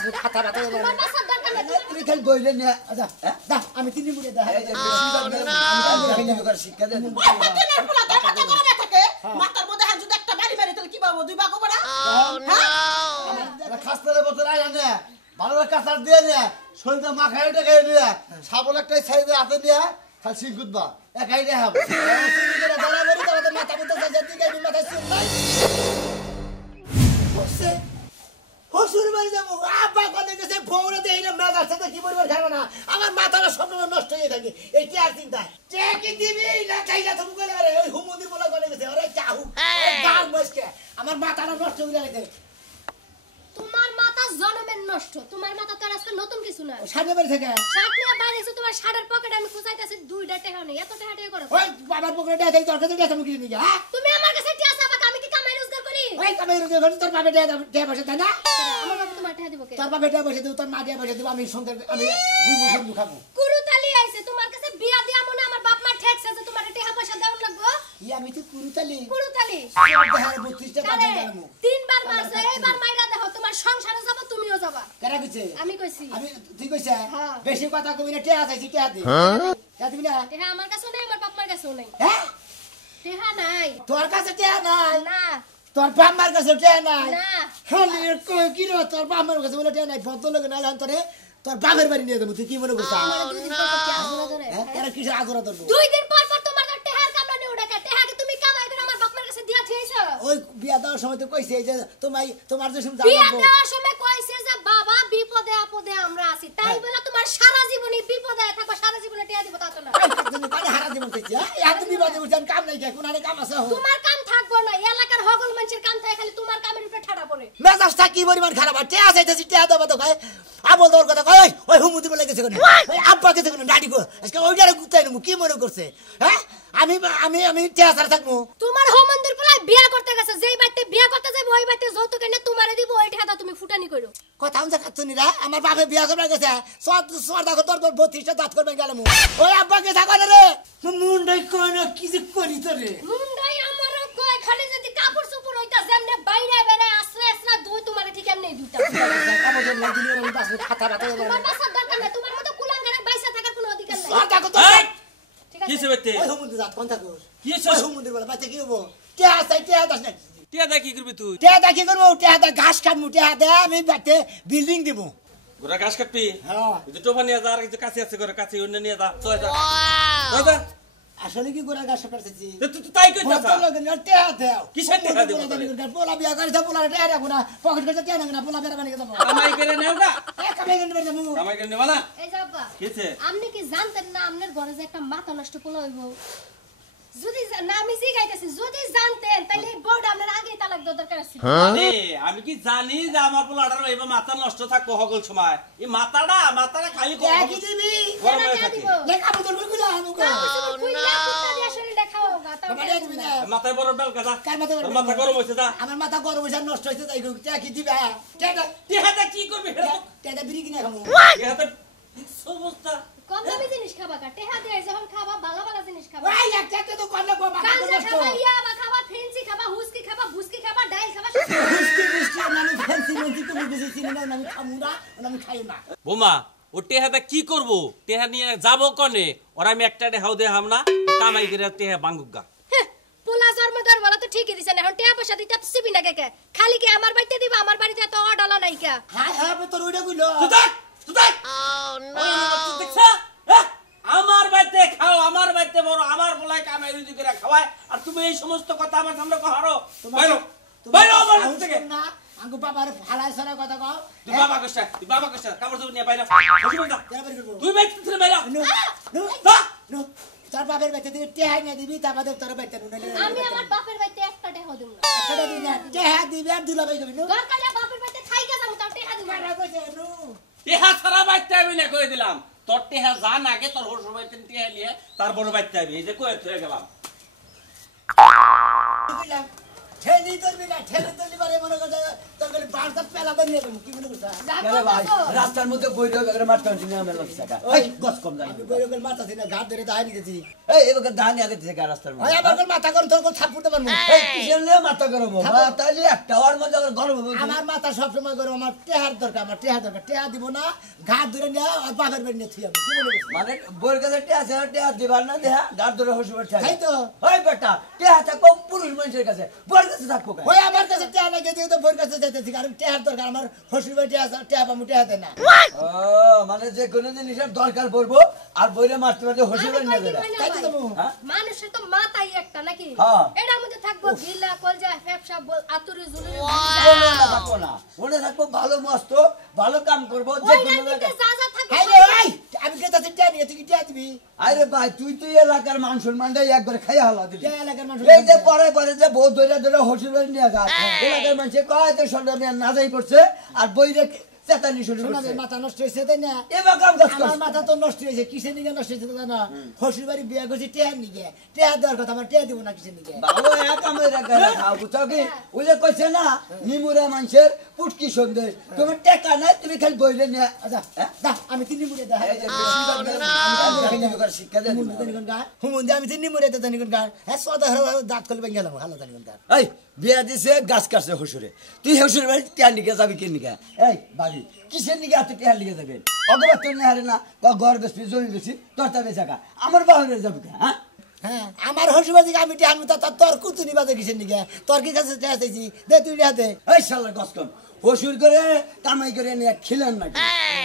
Passbook খাতা বাতা তোমার বাসার দরকার নেই তুমি খালি বইলে নিয়ে যা যা আমি তিন মুড়ে দা শিক্ষা দেন কেনের পোলা তো মাথা করে না থাকে মাথার মধ্যে হাত যদি একটা বাড়ি মারি তাহলে কি পাবো দুই ভাগ বড়া খাস্তারে বছর আয় না ভালো কাঁচার দিয়ে নে শরীরটা মাখায় টাকা দিয়ে সাবল একটাই ছাই দিয়ে হাতে দিয়ে খালি সিল গুদবা একাই রে হাব দাঁড়া বলি তাহলে মাথা মতো যাতে গাই মাথা সিল নাই বসে হসুর বাড়ি যাবো আব্বা কোনে গেছে ফোনে দেই না মেজার সাথে কি বলবার খাবে না আমার মাথাটা সব নষ্ট হয়ে থাকে এইটি আর চিন্তা কে কি দিবি না খাইলা তুমি বলে আরে ওই হুমুদি বলা কোনে গেছে আরে চাহু গাল বসকে আমার মাথাটা নষ্ট হয়ে গেছে তোমার মাথা জনমের নষ্ট তোমার মাথা তো আজকে নতুন কিছু না সামনে বাড়ি থেকে শার্ট নিয়ে বাইরে এসে তোমার শার্টের পকেটে আমি খুঁজাইতেছি দুইটা টাকা নেই এত টাকা টাকা করো ওই বাবার পকেটে আছে তোর কাছে আছে মুখে নিয়ে হ্যাঁ তুমি আমার কাছে টিয়া চাবা আমি কি কামাই রোজগার করি ওই কামাই রোজগার তোর বাবা ডে বসে তাই না আমার বাবা তোমার টাকা দিব কে তোর বাবা ডে বসে দেব তোর মা ডে বসে দেব আমি সঙ্গে আমি দুই মুখ খাবো কুরুতালি আইছে তোমার কাছে বিয়া দিয়া মনে আমার বাপ মা ঠেকছে যে তোমার টাকা পয়সা দেওয়া লাগবো আমি তো কুরুতালি কুরুতালি দেহার 32টা বাজে জানমু তিনবার মারছে এইবার মাইরা দেখো তোমার সংসারে যাব তুমিও যাবা কেরা কইছে আমি কইছি আমি তুই কইছে হ্যাঁ। বেশি কথা কবি না টেয়া চাইছি টেয়া দে টেয়া দিবি না টাকা আমার কাছে নেই আমার বাপ মার কাছেও নেই হ্যাঁ টাকা নাই তোর কাছে টেয়া নাই না তোর বাবার কাছে টেয়া নাই না খালি কই কি রে তোর বাবার কাছে বলে টেয়া নাই বদ্ধ লাগে না জান তোরে তোর বাবার বাড়ি নিয়ে দেব তুই কি মনে করছিস আমার দুই দিন পর কি আজরা ধরে হ্যাঁ কেরা কিসের আজরা ধরবো দুই দিন পর পর তোমার টাকার কামড়ানি উড়াকা টাকা কি তুমি কামাই করে আমার বাপ মার কাছে দিয়া থইছো ওই বিয়া দেওয়ার সময় তো কইছে যে তোমার যে সময় বিয়া জানাবো দেওয়ার সময় কইছে যে বাবা বিপদে আপদে আমরা আছি তাই বলে তোমার সারা জীবনে বিপদে থাকো সারা জীবনে টিয়া দিব তা তো না হারা জীবন কইছি হ্যাঁ এত বিবাদে উঠান কাম নাই কোন আরে কাম আছে তোমার কাম থাকবো না এলাকার হগল মানুষের কাম থাকে খালি তোমার কামের উপরে ঠাড়া পড়ে মেজাজটা কি পরিমাণ খারাপ আর টেয়া চাইতেছি টেয়া দেবো তো ভাই আবল তোর কথা কই ওই হুমুদি বলে গেছে কোন ওই আব্বা গেছে কোন ডাডি কো আজকে ওইটারে গুতাই নমু কি মনে করছে হ্যাঁ আমি আমি আমি টেয়া ছাড়া থাকবো তোমার হোমন্দির পোলায় বিয়া করতে গেছে যেই বাড়িতে বিয়া করতে যাবে ওই বাড়িতে যৌতুক এনে তোমারে দিব ওই টাকা তুমি ফুটানি কইরো কথা হচ্ছে কাচ্চুনিরা আমার বাপে বিয়া করবে গেছে সর দেখো তোর 32টা দাঁত করবে গেলাম ওই আব্বা গেছে কোন রে মুন্ডাই কোন কি যে করি তোরে মুন্ডাই আমারও কয় খালি যদি কাপড় চোপড় হইতা যেমনে বাইরে বেরে আসলে আসলে দুই তোমারে ঠিক এমনি দুইটা কাপড় লাগিয়ে দিলে আমি পাসবুক খাতা বাতা তোমার বাসার দরকার নাই তোমার মতো কুলাঙ্গারে বাইসা থাকার কোনো অধিকার নাই সর দেখো তো ঠিক আছে কিসে বেতে ওই হুমুদি দাঁত কোন থাকো কি ওই হুমুদি বলে বাচ্চা কি হবো টেয়া চাই টেয়া দাস না টিয়া দা কি করবি তুই টেয়া দা কি করবো টেয়া দা ঘাস কাটবো টেয়া দা আমি বাড়িতে বিল্ডিং দিব গোরা ঘাস কাটবি হ্যাঁ এই যে টোফা নিয়ে যা আর কিছু কাছে আছে করে কাছে অন্য নিয়ে যা চল যা চল যা আসলে কি গোরা ঘাস কাটতেছি তুই তাই কই বড় যা লোকের না টেয়া দাও কিসের টেয়া দেব তোরে? পোলা বিয়া করেছে পোলা টেয়া রাখবো না পকেট করতে টেয়া রাখবো না পোলা বিয়া বানিয়ে দেবো কামাই করে নেও না কামাই করে দেবো কামাই করে নেবা না এই যে আব্বা কিসে আপনি কি জানতেন না আপনার ঘরে যে একটা মাথা নষ্ট পোলা হইব যদি না আমি জিগাইতেছি যদি জানতেন তাহলে এই বড় আপনার আগে তালাক দেওয়ার দরকার আছে আরে আমি কি জানি যে আমার পোলাটার এবার মাথা নষ্ট থাকবো সকল সময় এই মাথাটা খালি টেয়া কি দিবি গরম হয়ে থাকে লেখা বদল করে আমাকে মাথায় বড় ডাল কাদা মাথা গরম হইছে যা আমার মাথা গরম হইছে নষ্ট হইছে যাই টেয়া কি দিবা টিহাটা কি করবি টেয়া বিড়ি কিনে খাবো টিহাটা সমস্যা কম দামি জিনিস খাবা কা টেহা দিয়ে যখন খাবা ভালো ভালো জিনিস খাবা ওই একটা তো করলে কো মাথা গাঞ্জা নষ্ট খাবা ইয়াবা খাবা ফেন্সি খাবা হুস্কি খাবা বুস্কি খাবা ডাইল খাবা মিষ্টি আমি ফ্যান্সি মন্ত্রী তুমি বেশি চিনি না আমি খামু না আমি খাই না বোমা ও টেহাটা কি করবো টেহা নিয়ে যাবো কনে ওরা আমি একটা টেহাও দেখাম না কামাই করে টেহা বাঙ্গুগা পোলা জন্ম দর বলা তো ঠিকই দিছেন এখন টেহা পয়সা দিতে সিবি না কে খালি কি আমার বাড়িতে দিবা আমার বাড়িতে তো অডলা নাই কা হ্যাঁ হ্যাঁ তোর ওইটা কইলো আমার বাড়িতে খাও আমার বাড়িতে বড় আমার বলাই কামাই রুজি করে খাওয়ায় আর তুমি এই সমস্ত কথা আমার সামনে কহারো বাইরো বাইরো আমার বাড়ি থেকে না আঙ্গু বাবার ফালাই সরা কথা কও তুই বাবা কষ্ট কাপড় চোপড় নিয়ে বাইরো তুই বাইতে তুই বাইরো নো নো তোর বাবার বাড়িতে দিবি টেহাই না দিবি তা বাদে তোর বাড়িতে নুনে আমি আমার বাপের বাড়িতে একটা টেহা দেব না একটা দিবি না টেহা দিবি আর দুলা বাই দিবি নো দরকার বাপের বাড়িতে খাইকা যাবো তাও টেহা দিব মারা কইছে নো টেহা ছাড়া বাইতে আমি না কই দিলাম তোর টেহা জান আগে তোর হোর বাইতে টেহা নিয়ে তারপরে বাইতে আবি এই যে কই থয়ে গেলাম দিলাম ছেনি ঠেলি ধরবি না ঠেলি ধরলি পারে মনে করছে তোর গলি বারটা পেলাতে নিয়ে দেবো কি মনে করছ কেন ভাই রাস্তার মধ্যে বইরে করে মারতে হচ্ছে না আমার লক্ষ টাকা এই গস কম জানি বইরকল মাথা দিনা ঘাট ধরে দাঁড়িয়ে নিতেছি এই এবারে ধানি আগে থেকে রাস্তার মধ্যে ওই আমার মাথা করে তোর থাপুতে পারবো এই কিসের নিয়ে মাথা গরম হবে তাইলে একটা ওর মধ্যে আবার গরম হবে আমার মাথা সব সময় করে আমার টেহার দরকার আমার টেহার দরকার টেহা দিব না ঘাট ধরে নিয়ে আর বাপের বাড়ি নিয়ে থুই আমি কি মনে করছ মানে বইয়ের কাছে টেয়া দিবার না দেহা গার ধরে হসুবার ঠেয়া তাই তো ওই বেটা টেয়া থাকো পুরুষ মানুষের কাছে বইয়ের কাছে থাকবো ওই আমার কাছে টেহা লাগে দিয়ে তো বোর কাছে যাইতেছি কারণ টেহার দরকার আমার হসুর বাড়ি টেহা পাবো টেহা দেয় না ও মানে যে কোনো জিনিসের দরকার পড়বো আর বইরে মারতে মারতে হসুবার নিয়ে যাবে তাই তো তুমি মানুষের তো মাথাই একটা নাকি হ্যাঁ। এটার মধ্যে থাকবো গিলা কলজা ফেফসা আতুরি জুলি থাকবো না মনে থাকবো ভালো মস্ত ভালো কাম করবো যে ওই কোনো নাকি জায়গায় যা যা থাকবে হাই রে ভাই আমি কে তাতে টেহা নিয়ে তুই কি টেহা দিবি আরে ভাই তুই তো এলাকার মান সম্মানটা একবার খাইয়া হালা দিবি টেহা এলাকার মানুষ এই যে পরে যে বউ ধরে ধরে হসুবার নিয়ে যায় এলাকার মানুষে কয় তো সন্ধ্যা না যাই পড়ছে আর বইরে চেতানি শুরু শোনা করছে মাথা নষ্ট হয়েছে তাই না এবার কাম কাজ আমার করছে মাথা তো নষ্ট হয়েছে কিসের নিগে নষ্ট হয়েছে তো না হসুর বাড়ি বিয়ে করছি টেহার নিগে টেহা দেওয়ার কথা আমার টেহা দিব না কিসের নিগে বাবু এক আমি খাও বুঝছো কি ওই যে কইছে না নিমুরা মানুষের পুটকি সন্দেশ তোমার টাকা নাই তুমি খালি বইরে নিয়ে আচ্ছা দা আমি তিন নিমুরে দা এই যে শিক্ষা দেয় হুমুন্দি আমি তিন নিমুরে দা নিগুন গান হ্যাঁ সদা দাঁত করলে ভেঙে গেলাম হালো নিগুন গান এই বিয়া দিছে গাছ কাটছে হসুরে তুই হসুরের বাড়ি টিয়ার নিকে যাবি কে নিকে এই বাবি কিসের নিকে এত টিয়ার নিকে যাবে অগবার তোর নেহারে না ঘর বেশি জমি বেশি তোর তাবে জায়গা আমার বাহনে যাবি হ্যাঁ হ্যাঁ আমার হসুবাদি আমি টেহার মতো তোর কুতুনি বাজে কিসের নিগে তোর কি কাছে টেহা চাইছি দে তুই টেহা দে এই শালা গসকন হসুর করে কামাই করে নিয়ে খিলেন নাকি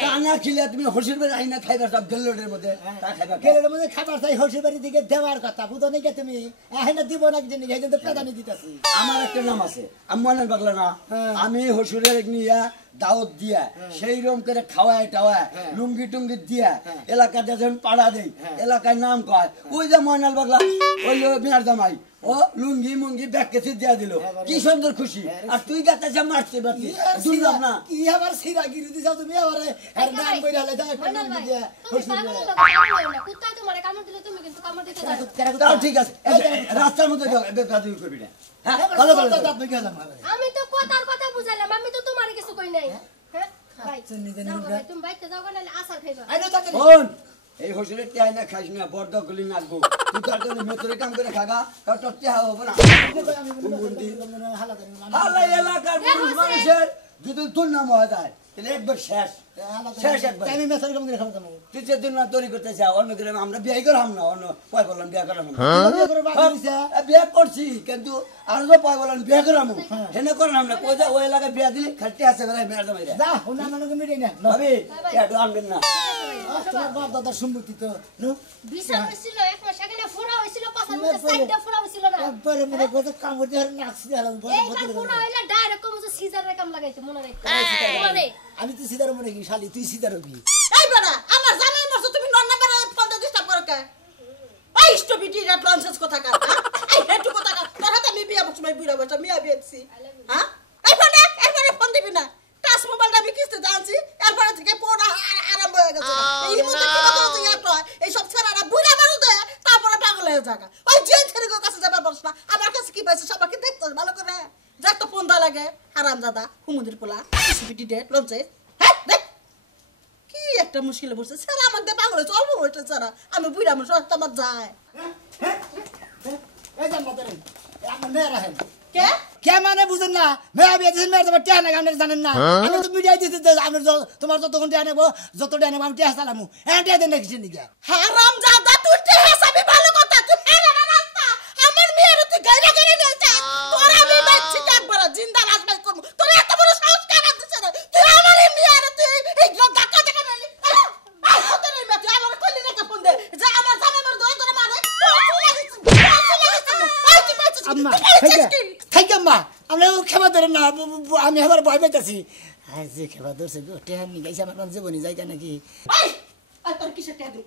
তা না খিলে তুমি হসুর করে আইনা খাইবার সব গেল্লোডের মধ্যে তা খাইবা কেলের মধ্যে খাবার চাই হসুর বাড়ি দিকে দেওয়ার কথা বুঝো নাকি তুমি এখানে দিব না কিসের নিগে এই জন্য প্রাধান্য দিতেছি আমার একটা নাম আছে আমি মনের পাগলা না আমি হসুরের নিয়ে দাওয়াত দিয়া সেই রকম করে খাওয়ায় টাওয়ায় লুঙ্গি টুঙ্গি দিয়া এলাকাতে যখন পাড়া দেই এলাকায় নাম কয় ওই যে ময়নাল পাগলা ওই মেয়ার জামাই ও লুঙ্গি মুঙ্গি ব্যাগ কেসে দিয়া দিল কি সুন্দর খুশি আর তুই গাতে মারতে পারতি দুর্লভ না কি আবার সিরা গিরি দিছ তুমি আবার আর নাম কইরা লে দাও একটা নাম দিয়া হসুর কুত্তা তোমারে কামড় দিলে তুমি কিন্তু কামড় দিতে যাও তাও ঠিক আছে রাস্তার মধ্যে বেকাদুই করবি না হ্যাঁ ভালো ভালো দাঁত ভেঙে গেলাম আমি তো কথার কথা বুঝাইলাম আমি তো তোমারে কিছু কই নাই হ্যাঁ ভাই যাও ভাই, তুমি বাইতে যাও না আসার খাইবা আইনো তাতে শোন এই হসুরের টিয়া না খাইস না বড় গলি নাগবো তুই তার জন্য মেতরে কাম করে খাগা তার তোর টিয়া হবে না হালা এলাকার পুরুষ মানুষের যদি তোর নাম হয়ে যায় তাহলে একবার শেষ শেষ একবার আমি মেসেজ কম করে খাবো তুই যে দিন না তৈরি করতে চাও অন্য করে আমরা বিয়ে করলাম না অন্য পয় বললাম বিয়ে করলাম বিয়ে করছি কিন্তু আর তো পয় বললাম বিয়ে করলাম হেনে করলাম না কোথায় ওই এলাকায় বিয়ে দিলি খাটতে আছে বেলায় মেয়ের জামাই যা হুনা মানুকে মিটে না ভাবি একটু আনবেন না তোমার বাপ দাদার সম্মতি তো বিচার হইছিল এক মাস আগে না ফোড়া হইছিল পাছার মধ্যে সাইডটা ফোড়া হইছিল না একবারে মনে করতে কামড় দিয়ে নাকছি দিলাম এইবার ফোড়া হইলে ডাইরেক্ট কম যে সিজারের কাম লাগাইতে মনে রাখতে মনে আমি তো সিদার মনে কি শালি তুই সিদার হবি এই বেটা আমার জামাই মরছে তুমি নন্না বেটা পন্দে ডিস্টার্ব করো কে এই স্টুপিড রেট লঞ্চেস কথা কার এই হেটু কথা কার তোর হাতে আমি বিয়া বসে বুড়া বসে মিয়া বিয়েছি হ্যাঁ এরপরে ফোন দিবি না টাচ মোবাইলটা আমি কিস্তি জানছি এরপরে থেকে পড়া আরম্ভ হয়ে গেছে এই মধ্যে কি কথা হচ্ছে এত এই সব ছেড়ারা বুড়া মানুষ দেয় তারপরে পাগল হয়ে যাগা ওই যে ছেড়ে কাছে যাবার বলছ না আমার কাছে কি পাইছে সবাইকে দেখতে ভালো করে যাক তো ফোন দা লাগে হারামজাদা হুমুদির পোলা স্টুপিড রেট লঞ্চেস হ্যাঁ দেখ কি একটা মুশকিলে পড়ছে স্যার আমাকে পাগল হয়েছে অল্প হয়েছে স্যার আমি বুড়া মানুষ আমার যায় এই জান মাতারে আপনি মেয়ে রাখেন কে কে মানে বুঝেন না মেয়ে বিয়ে দিয়েছেন মেয়ের তোমার টেয়া না আপনি জানেন না আমি তো মিডিয়ায় দিয়েছি আমি তোমার যতক্ষণ টেয়া নেবো যত টেয়া নেবো আমি টেয়া চালামু হ্যাঁ টেয়া দেন নাকি নিকে হারামজাদা তুই যে হাসাবি ভালো কথা তুই হেরে না রাস্তা আমার মেয়ের তুই গাইলা গাইলা দিয়েছে তোর আমি বাচ্চি একবার জিন্দা রাজবাই করব তোর এত বড় সাহস কেন দিছে রে তুই আমার মেয়ের তুই এই ধাক্কা দেখা নিলি আই তোর মেয়ে তুই আমার কইলি না ফোন দে যে আমার জামাই মার দই করে মারে আম্মা থাকি আম্মা আমরা ক্ষমা ধরেন না আমি আবার ভয় পাইতেছি যে ক্ষমা ধরছে গো টেয়া নিয়ে গেছে আমার জীবনী জায়গা নাকি আই তোর কিসে টেয়া দিই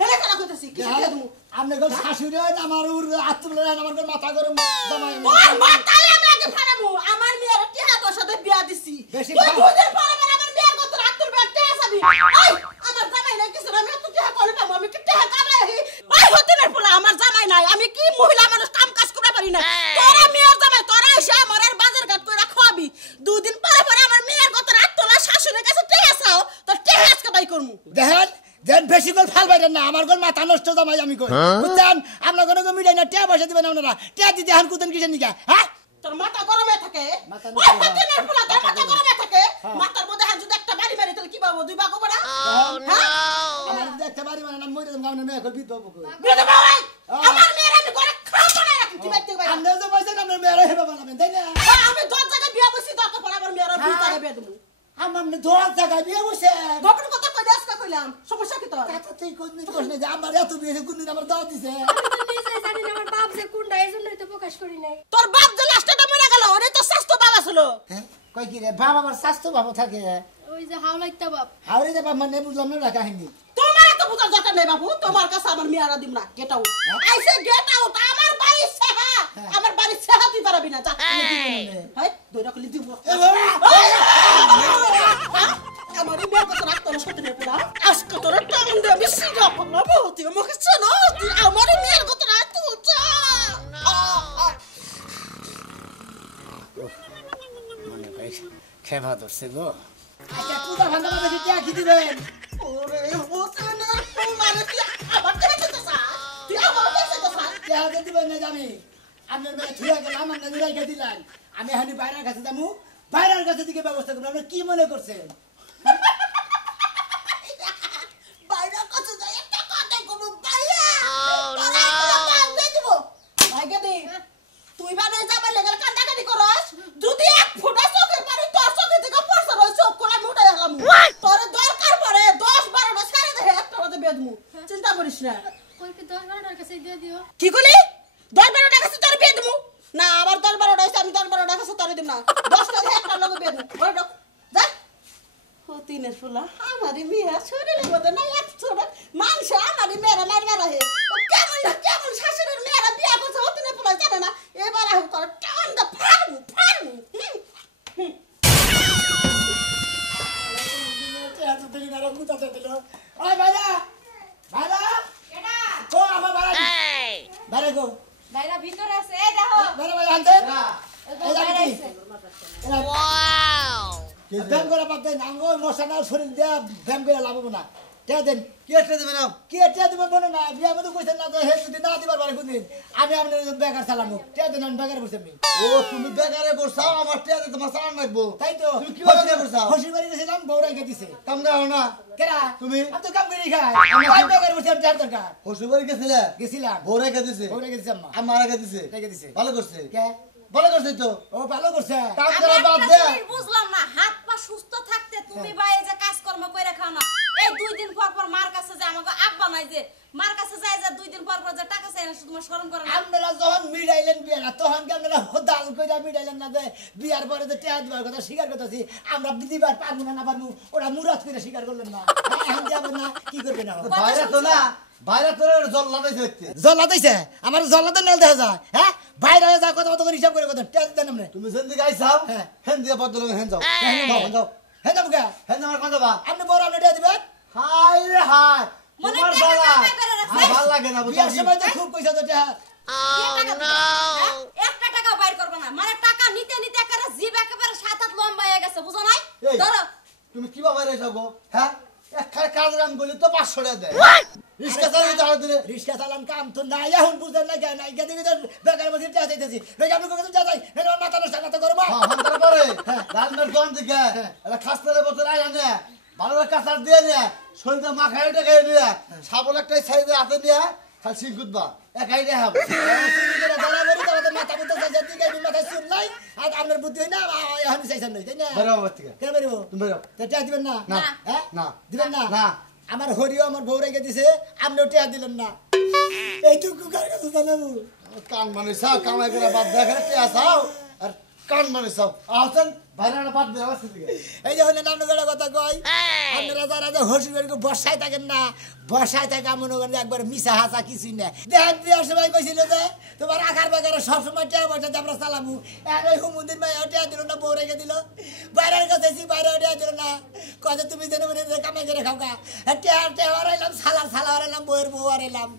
হেলে খেলা কইতাছি কিসে টেয়া দিমু আপনি গো শাশুড়ি আমার আত্মলা আমার মাথা গরম জামাই তোর মাথায় আমি আগে ফারামু আমার মেয়ের টেয়া তোর সাথে বিয়া দিছি বেশি তুই বুঝের পরে আমার মেয়ের কত রাতুর বেট টেয়া যাবি ওই আমার জামাই নাই কিছু আমি তো টেয়া করে পাবো আমি কি টেয়া কামাই ওই হতে না পোলা আমার জামাই নাই আমি কি মহিলা মানুষ কাম কাজ করতে পারি না তোর মেয়ের কইরেন না আমার গোল মাথা নষ্ট জামাই আমি কই বুঝছেন আপনার কোনো মিটাই না টিয়া পয়সা দিবেন আপনারা টিয়া দিতে হান কুদেন কিসের নিকা হ্যাঁ তোর মাথা গরমে থাকে মাথা ওই হতিনের পোলা তোর মাথা গরমে থাকে মাথার মধ্যে হান যদি একটা বাড়ি মারি তাহলে কি পাবো দুই ভাগ হবে না হ্যাঁ আমার যদি একটা বাড়ি মানে নাম মরে যাবো মেয়ে কই বিধবা কই বিধবা ভাই আমার মেয়ের আমি ঘরে খাবো না রাখি তুই বাইতে ভাই আপনি যে পয়সা আপনার মেয়েরা হেবা বানাবেন তাই না আমি 10 জায়গায় বিয়া বসি দরকার পড়ে আমার মেয়ের 20 টাকা বিয়া দেবো আমার 10 টাকা বিয়ে বসে গোপন কথা কই আজকে কইলাম সমস্যা কি তোর কথা তুই কোনদিন কইস না যে আমার এত বিয়ে কোনদিন আমার দাও দিছে আমি তো নিজেই জানি না আমার বাপ যে কোনটা এজন্যই তো প্রকাশ করি নাই তোর বাপ যে লাস্টটা মরে গেল ওরে তো স্বাস্থ্য বাবা ছিল হ্যাঁ কই কি রে বাবা আমার স্বাস্থ্য ভালো থাকে ওই যে হাওলাইতা বাপ হাওড়ে যে বাবা মানে বুঝলাম না কাহিনী তোমার তো বুঝার দরকার নাই বাবু তোমার কাছে আমার মেয়ারা দিম না গেট আউট আইসে গেট আউট আমার বাড়ি সেহা আমার বাড়ি সেহা তুই পারবি না যা হাই দইরা কলি দিব আমার মেয়ের কথা রাখতো না সত্যি না আজকে তোর টাইম দে আমি সিগা করলাম তুই আমাকে চেনো তুই আমার মেয়ের কথা রাখতো যা মনে কই খেবা ধরছে গো আচ্ছা পূজা ভাঙা দেখি টিয়া কি দিবেন ওরে হোসেনের ফুলারে তুই আবার কেটে দিছস তুই আবার কেটে দিছস টিয়া দিবেন না জানি আপনার মেয়ে থুয়া গেল আমার না নিরাইকে দিলেন আমি হানি বাইরের কাছে যামু বাইরের কাছে দিকে ব্যবস্থা করব আপনি কি মনে করছেন বাইরে কাছে যাই একটা কথা কোন বাইরে তোরা বাদ দে দিব ভাইকে দে তুই বারে যাবে লাগল কান্দাকাটি করস যদি এক ফোঁটা চোখের পানি তোর চোখে থেকে পড়ছ রই চোখ কোলা মুটা গেলাম তোর দরকার পড়ে 10 12টা সারে দে একটা মধ্যে বেদমু চিন্তা করিস না কই কি 10-12টার কাছে দিয়ে দিও কি কইলি 10 12টা কাছে তোর বেদমু না আমার 10 12টা হইছে আমি 10 12টা কাছে তোর দিম না 10টা দে একটা লগে বেদমু ওই ডক যা হতিনের ফুলা আমারি মেয়ে শরীরের মধ্যে না এক ছোট মানুষ আমারি মেয়েরা মারবা রাহে কেমন শাশুড়ির মেয়েরা বিয়া করছে হতিনের ফুলা জানে না এবার আহ তোর টান দা ফান ফান টিয়া তো দিন আর মুতাতে দিল ওই বাইরা বাইরা এটা কো আমার বাইরা বাইরে গো বাইরা ভিতরে আছে এই দেখো বাইরে বাইরে আনতে এই বাইরে আছে ওয়াও ব্যায়াম করা বাদ দেন আঙ্গ মশা না শরীর দেয়া ব্যায়াম করে লাভ হবে না টিয়া দেন কি একটা দেবে না কি টিয়া দিবেন বলো না বিয়া মতো কইছেন না তো হে যদি না দিবার পারে কোনদিন আমি আপনার বেকার চালানো টিয়া দেন আমি বেকার বসে আমি ও তুমি বেকারে বসাও আমার টিয়া দিয়ে তোমার সালান রাখবো তাই তো তুমি কিভাবে বেকার বসাও হসি বাড়ি গেছিলাম বউরা কে দিছে কাম দাও না কেরা তুমি? আমি তো কাম করি খাই আমি বেকার বসে আমি চার দরকার হসুবাড়ি গেছিলে গেছিলাম বউ রেখে দিছে বউরা কে দিছে আম্মা আমার রেখে দিছে রেখে দিছে ভালো করছে কে ভালো করছে তো ও ভালো করছে কাম করা বাদ দে বুঝলাম না হাত পা সুস্থ থাকতে তুমি বা এই যে কাজকর্ম করে খাও না এই 2 দিন পর পর মার কাছে যে আমাকে আব্বা নাই যে মার কাছে যায় যে 2 দিন পর পর যে টাকা চাই না তোমার শরম করে না আপনারা যখন মিডাইলেন বিয়ারা তখন কি আপনারা দাল কইরা মিডাইলেন না যে বিয়ার পরে যে টিয়া দিবার কথা স্বীকার করতেছি আমরা দিবার পারবো না পারবো ওরা মুরাদ করে স্বীকার করলেন না এখন যাবেন না কি করবে না বাইরে তো না বাইরে তো জল লাগাইছে দেখতে জল্লা দিছে আমার জল্লাতে নেল দেখা যায় হ্যাঁ বাইরে যা কথা মতো করে হিসাব করে কথা টিয়া দেন আপনি তুমি যেন দিকে আইছাও হ্যাঁ। হেন দিয়ে বদল হেন যাও যাও হ্যাঁ যাবো কে হেন আমার কাছে বা আপনি বড় আপনি টিয়া দিবেন হাই রে হাই মনে তোমার টাকা জ্বালা কামাই করে রাখছে। ভালো লাগে না বিয়ার বুঝছো সময় তো খুব পয়সা তো টিয়া একটা টাকা বাইর করবে না মানে টাকা নিতে নিতে একেবারে জিব একেবারে 7-8 লম্বা হয়ে গেছে বুঝো নাই এই। ধরো তুমি কি বাবা রে সব হ্যাঁ একখানে কাজ রাম বলি তো 500 টাকা দেয় রিস্কা চালিয়ে দাও দিলে রিস্কা চালান কাম তো নাই এখন বুঝেন না কেন নাই গেদি গেদি বেকার বসে টিয়া চাইতেছি ভাই আপনি কোথাও যা যাই মাথা নষ্ট না তো করবো হ্যাঁ হন তারপরে ডালমের দোকান থেকে এটা খাস্তারে বোতল আই আনে ভালো কাঁচার দিয়ে নে শরীরটা মাখায় টাকা দিয়ে সাবল একটাই সাইডে হাতে দিয়ে খালি সিংকুদবা একাই রে হবে মাথা বুঝতে চাইছে দিকে মাথায় চুল নাই আর আপনার বুদ্ধি হয় না এখন চাইছেন নাই তাই না বেরো আমার থেকে কেন বেরবো তুমি বেরো টিয়া দিবেন না না হ্যাঁ না দিবেন না না আমার হরিও আমার বউ রেখে দিছে আপনিও টিয়া দিলেন না এইটুকু কার কাছে জানাবো কান মানে সাও কামাই করে বাদ দেখে টিয়া চাও আর কান মানে সাও আসেন বাইরে বাদ দে আমার থেকে এই যে হলেন আপনার কথা কয় আপনারা যারা যে হসি করে বর্ষায় থাকেন না বর্ষায় থাকে মনে করেন একবার মিশা হাসা কিছুই না দেখেন বিয়ার সময় কইছিল যে তোমার আকার বাকারে সবসময় টিয়া পয়সা আমরা চালামু আর ওই হুমুন্দির মেয়ে টিয়া দিল না বউ রেখে দিল বাইরের কাছে বাইরে টিয়া দিল না কত তুমি জেনে মনে কামাই করে খাও কা টিয়া টিয়া হারাইলাম সালার সালা হারাইলাম বউয়ের বউ হারাইলাম